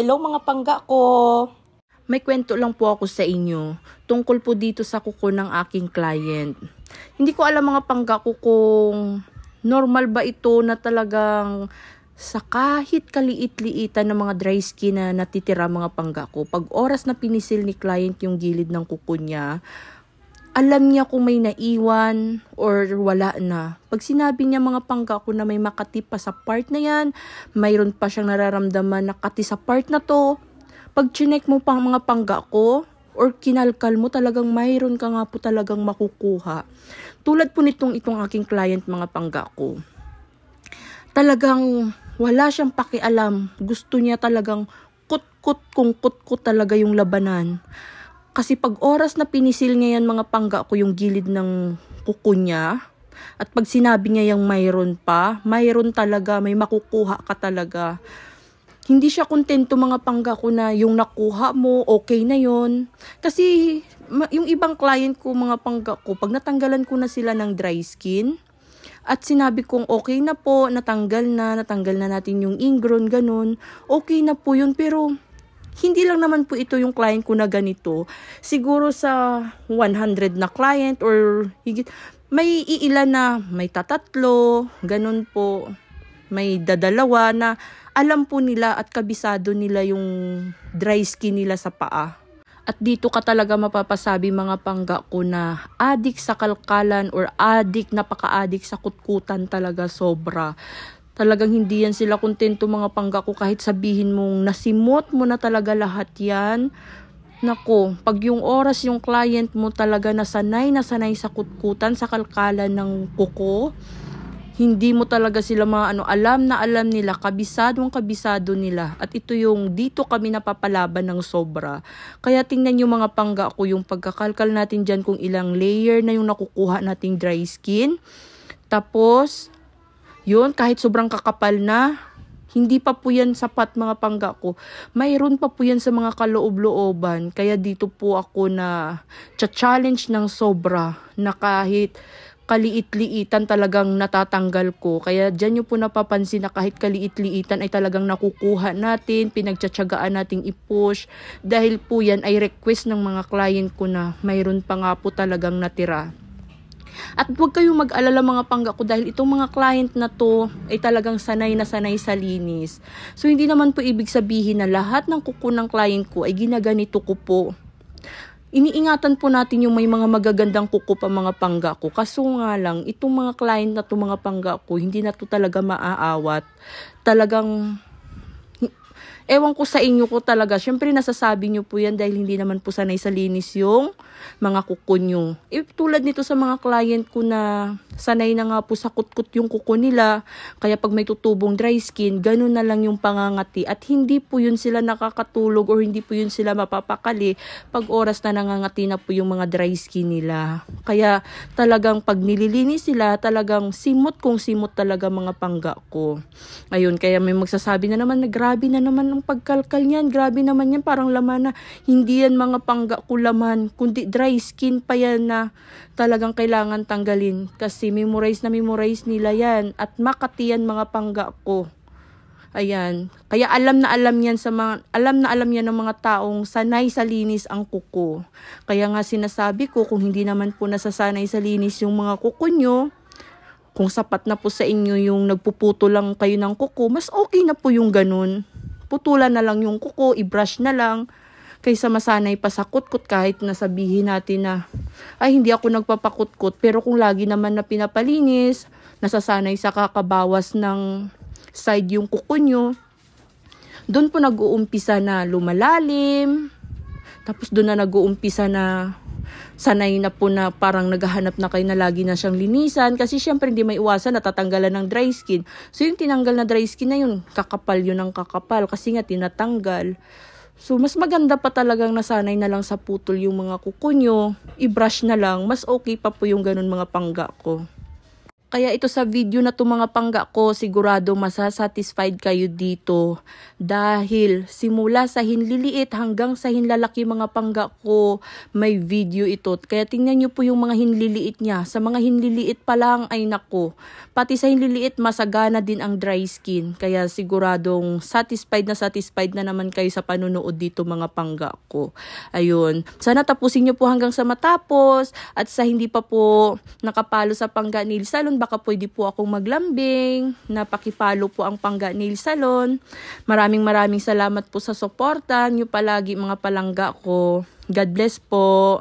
Hello mga pangga ko! May kwento lang po ako sa inyo tungkol po dito sa kuko ng aking client. Hindi ko alam mga pangga ko kung normal ba ito na talagang sa kahit kaliit-liitan ng mga dry skin na natitira mga pangga ko. Pag oras na pinisil ni client yung gilid ng kuko niya, alam niya kung may naiwan or wala na. Pag sinabi niya mga pangga ko na may makati pa sa part na yan, mayroon pa siyang nararamdaman na kati sa part na to, pag chinek mo pang mga pangga ko or kinalkal mo, talagang mayroon ka nga po talagang makukuha. Tulad po itong aking client mga pangga ko. Talagang wala siyang pakialam. Gusto niya talagang kut-kut talaga yung labanan. Kasi pag oras na pinisil niya yan mga pangga ko yung gilid ng kuko niya, at pag sinabi niya yung mayroon pa, mayroon talaga, may makukuha ka talaga. Hindi siya kontento mga pangga ko na yung nakuha mo, okay na yon. Kasi yung ibang client ko mga pangga ko, pag natanggalan ko na sila ng dry skin, at sinabi kong okay na po, natanggal na natin yung ingrown, ganun, okay na po yun, pero hindi lang naman po ito yung client ko na ganito. Siguro sa 100 na client or higit, may iilan na may tatatlo, ganun po. May dadalawa na alam po nila at kabisado nila yung dry skin nila sa paa. At dito ka talaga mapapasabi mga pangga ko na adik sa kalkalan or napaka-adik sa kutkutan talaga sobra. Talagang hindi yan sila kontento mga pangga ko kahit sabihin mong nasimot mo na talaga lahat yan. Nako, pag yung oras yung client mo talaga nasanay sa kutkutan, sa kalkalan ng kuko, hindi mo talaga sila alam na alam nila, kabisado nila. At ito yung dito kami napapalaban ng sobra. Kaya tingnan yung mga pangga ko, yung pagkakalkal natin dyan kung ilang layer na yung nakukuha nating dry skin. Tapos yun, kahit sobrang kakapal na, hindi pa po yan sapat mga pangga ko. Mayroon pa po yan sa mga kaloob-looban. Kaya dito po ako na challenge ng sobra na kahit kaliit-liitan talagang natatanggal ko. Kaya dyan nyo po napapansin na kahit kaliit-liitan ay talagang nakukuha natin, pinagtsatsagaan nating i-push. Dahil po yan ay request ng mga client ko na mayroon pa nga po talagang natira. At huwag kayong mag-alala mga pangga ko dahil itong mga client na to ay talagang sanay sa linis. So hindi naman po ibig sabihin na lahat ng kuko ng client ko ay ginaganito ko po. Iniingatan po natin yung may mga magagandang kuko pa mga pangga ko. Kaso nga lang, itong mga client na to mga pangga ko, hindi na to talaga maaawat. Talagang ewan ko sa inyo ko talaga. Syempre nasasabi nyo po yan dahil hindi naman po sanay sa linis yung mga kuko nyo. Tulad nito sa mga client ko na sanay na nga po sa kutkut yung kuko nila. Kaya pag may tutubong dry skin, ganun na lang yung pangangati. At hindi po yun sila nakakatulog or hindi po yun sila mapapakali pag oras na nangangati na po yung mga dry skin nila. Kaya talagang pag nililinis sila, talagang simot talaga mga pangga ko. Ayun, kaya may magsasabi na naman na grabe na naman ang pagkalkal niyan, grabe naman yan, parang laman na. Hindi yan mga pangga ko laman, kundi dry skin pa yan na talagang kailangan tanggalin. Kasi memorize nila yan at makati yan mga pangga ko. Ayan, kaya alam na alam yan ng mga taong sanay sa linis ang kuko. Kaya nga sinasabi ko, kung hindi naman po nasasanay sa linis yung mga kuko nyo, kung sapat na po sa inyo yung nagpuputo lang kayo ng kuko, mas okay na po yung ganun. Putulan na lang yung kuko, i-brush na lang, kaysa masanay pa sa kutkut kahit nasabihin natin na, ay hindi ako nagpapakutkut. Pero kung lagi naman na pinapalinis, nasasanay sa kakabawas ng side yung kuko nyo, doon po nag-uumpisa na lumalalim, tapos doon na nag-uumpisa na sanay na po na parang naghahanap na kayo na lagi na siyang linisan. Kasi syempre hindi may iwasan natatanggalan ng dry skin. So yung tinanggal na dry skin na yun, kakapal yun ng kakapal kasi nga tinatanggal. So mas maganda pa talagang nasanay na lang sa putol yung mga kuko nyo. I-brush na lang. Mas okay pa po yung ganun mga pangga ko. Kaya ito sa video na to mga pangga ko, sigurado masasatisfied kayo dito. Dahil simula sa hinliliit hanggang sa hinlalaki mga pangga ko, may video ito. Kaya tingnan nyo po yung mga hinliliit niya. Sa mga hinliliit pa lang ay nako. Pati sa hinliliit masagana din ang dry skin. Kaya siguradong satisfied na naman kayo sa panunood dito mga pangga ko. Ayun. Sana tapusin nyo po hanggang sa matapos. At sa hindi pa po nakapalo sa Pangga Nail Salon, baka pwede po akong maglambing. Napakipalo po ang Pangga Nail Salon. Maraming salamat po sa suporta nyo palagi mga palangga ko. God bless po.